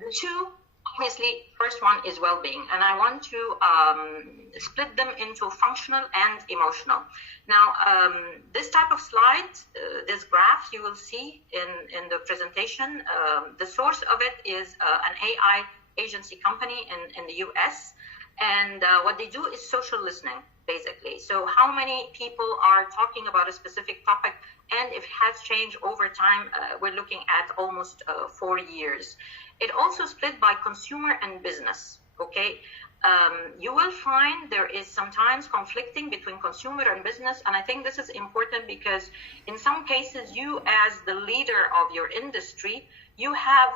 The two, obviously, first one is well-being, and I want to split them into functional and emotional. Now, this type of slide, this graph you will see in the presentation, the source of it is an AI agency company in the US, and what they do is social listening, basically. So how many people are talking about a specific topic, and if it has changed over time, we're looking at almost 4 years. It also split by consumer and business, okay? You will find there is sometimes conflicting between consumer and business, and I think this is important because in some cases, you as the leader of your industry, you have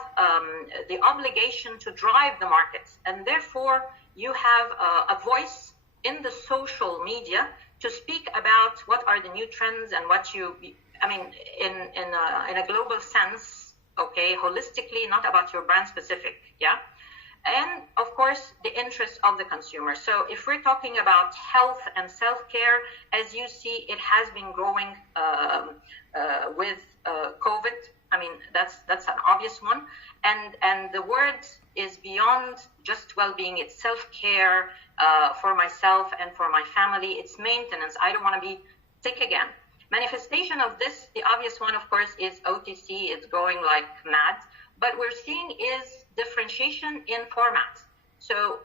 the obligation to drive the markets, and therefore you have a voice in the social media to speak about what are the new trends and what you, I mean, in a global sense, okay, holistically, not about your brand specific, yeah? And of course, the interest of the consumer. So if we're talking about health and self-care, as you see, it has been growing with COVID. I mean, that's an obvious one. And the word is beyond just well-being. It's self-care for myself and for my family. It's maintenance. I don't want to be sick again. Manifestation of this, the obvious one, of course, is OTC. It's going like mad. But we're seeing is differentiation in formats. So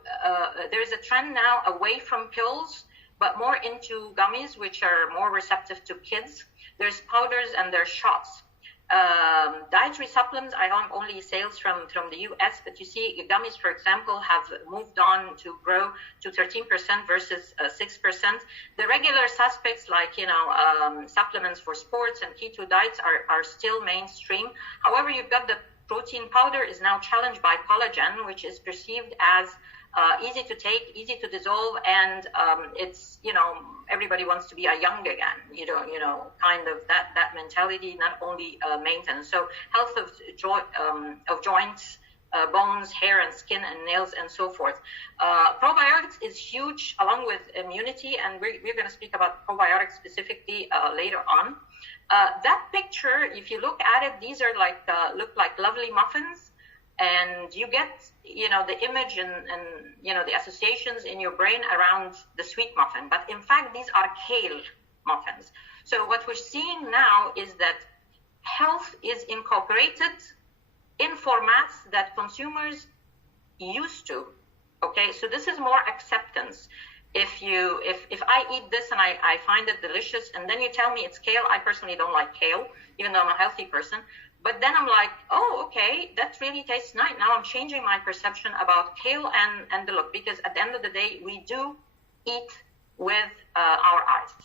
there's a trend now away from pills, but more into gummies, which are more receptive to kids. There's powders and there's shots. Dietary supplements, I have only sales from the US, but you see gummies, for example, have moved on to grow to 13% versus 6%. The regular suspects like, supplements for sports and keto diets are still mainstream. However, you've got the protein powder is now challenged by collagen, which is perceived as easy to take, easy to dissolve, and it's, everybody wants to be a young again, kind of that mentality, not only maintenance. So health of joints, bones, hair and skin and nails and so forth. Probiotics is huge along with immunity, and we're going to speak about probiotics specifically later on. That picture, if you look at it, these are look like lovely muffins, and you get, the image and the associations in your brain around the sweet muffin. But in fact, these are kale muffins. So what we're seeing now is that health is incorporated in formats that consumers used to. Okay, so this is more acceptance. If I eat this and I find it delicious, and then you tell me it's kale, I personally don't like kale, even though I'm a healthy person. But then I'm like, oh, okay, that really tastes nice. Now I'm changing my perception about kale and the look, because at the end of the day, we do eat with our eyes.